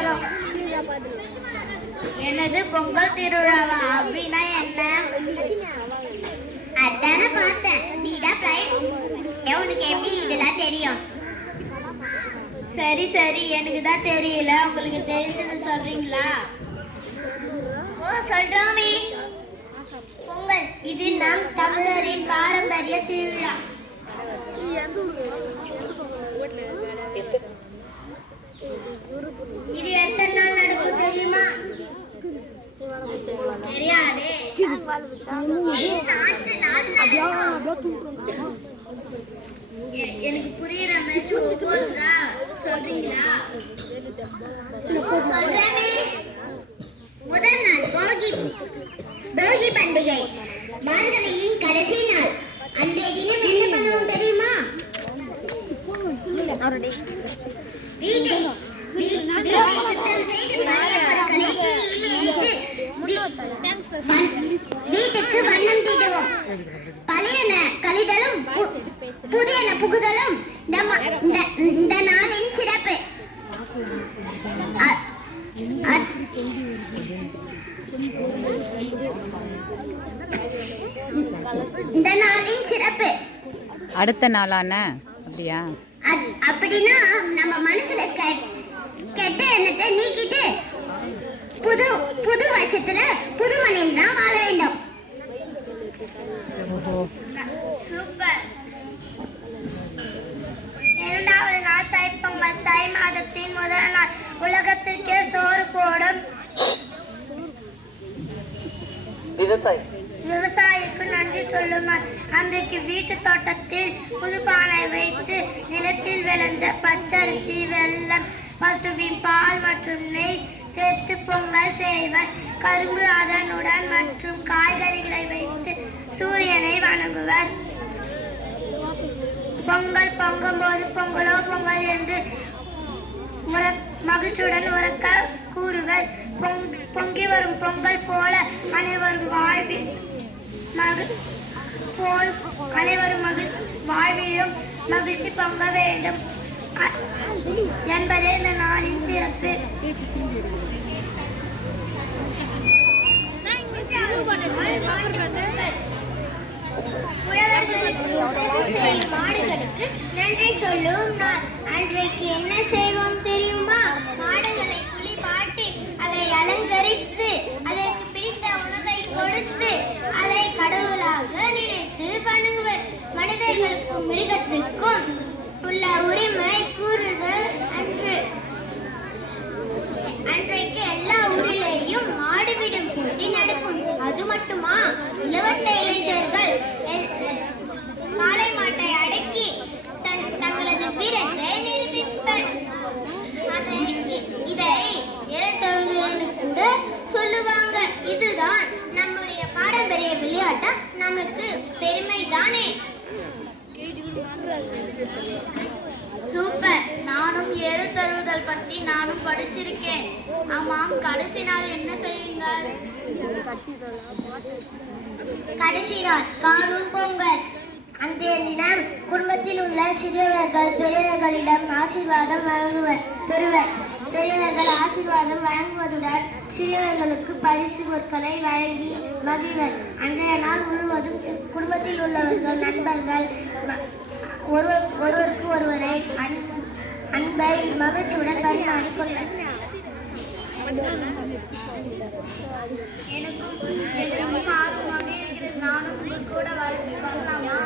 போறோம். என்னது பொங்கல் திருவிழாவா? அப்படின்னா என்ன? அதான பார்த்தேன். நீதான் பிரைட். உனக்கு எப்படி இதெல்லாம் தெரியும்? சரி சரி, எனக்கு தான் தெரியல. உங்களுக்கு தெரிஞ்சது சொல்றீங்களா? ஓ சொல்றோமே. பொங்கல் இது நம் தமிழரின் பாரம்பரிய திருவிழா. இது எத்தனை நாள் நடக்கும் தெரியுமா? தெரியாதே. எனக்கு புரியுற மாதிரி சொல்றீங்களா? சொல்றேனே. முதல் நாள் போகி பண்டிகை, மார்கழியின் கடைசி நாள். அந்த தினம் என்ன பண்ணுவோம் தெரியுமா? வீட்டுக்கு வண்ணம் தீட்டுவோம். பழையன கழிதலும் புதியன புகுதலும் இந்த நாளின் சிறப்பு. இந்த நாளின் சிறப்பு. அடுத்த நாளான அப்படியா? அப்படின்னா நம்ம மனசுல கெட்ட எண்ணத்தை நீக்கிட்டு புது வருஷத்துல புது மனிதன் தான் வாழ வேண்டும். சூப்பர். இரண்டாவது நாள் தைப்பொங்கல். தை மாதத்தின் முதல் நாள். உலகத்திற்கே சோறு போடும் விவசாயிக்கு நன்றி சொல்லும் நாள். அன்றைக்கு வீட்டு தோட்டத்தில் புதுப்பானை வைத்து நிலத்தில் விளைஞ்ச பச்சரிசி, வெல்லம், பசுவின் பால் மற்றும் நெய் சேர்த்து பொங்கல் செய்வர். கரும்பு அதனுடன் மற்றும் காய்கறிகளை வைத்து சூரியனை வணங்குவர். பொங்கல் பொங்கும் போது பொங்கலோ பொங்கல் என்று மகிழ்ச்சியுடன் உறக்க கூறுவர். பொங்கி வரும் பொங்கல் போல அனைவரும் வாழ்விலும் மகிழ்ச்சி பொங்க வேண்டும் என்பதே இந்த நாளின் சிறப்பு. மாடுகளுக்கு நன்றி சொல்லும் நாள். அன்றைக்கு என்ன செய்வோம் தெரியுமா? மாடுகளை குளிப்பாட்டி அதை அலங்கரித்து அதற்கு பிடித்த உணவை கொடுத்து அதை கடவுளாக நினைத்து வணங்குவர். மனிதர்களுக்கும் மிருகத்திற்கும் உள்ள உரிமை கூறுதல் அன்றைக்கு எல்லா ஊரிலேயும் மாடுவிடும் போட்டி நடக்கும். அது மட்டுமா, இளவட்ட இளைஞர்கள் காளை மாட்டை அடக்கி தங்களது வீரத்தை நிரூபிப்பர். இதை கூட சொல்லுவாங்க. இதுதான் நம்முடைய பாரம்பரிய விளையாட்டா? நமக்கு பெருமை தானே. சூப்பர். நானும் ஏறு தழுவுதல் பத்தி நானும் படிச்சிருக்கேன். ஆமாம், கடைசி நாள் என்ன செய்வீங்க? கடைசி நாள் காணும் பொங்கல். அன்றைய தினம் குடும்பத்தில் உள்ள சிறியவர்கள் பெரியவர்களிடம் ஆசீர்வாதம் பெறுவர். பெரியவர்கள் ஆசீர்வாதம் வழங்குவதுடன் சிறியவர்களுக்கு பரிசு பொருட்களை வழங்கி மகிழ்வர். அன்றைய நாள் முழுவதும் குடும்பத்தில் உள்ளவர்கள் நண்பர்கள் ஒருவருக்கு ஒருவரை அன்பை மகிழ்ச்சியுடன் பரிமாறிக்கொள்வர். எனக்கும் ஆர்வமாக இருக்கிறது. நானும் கூட வரலாமா?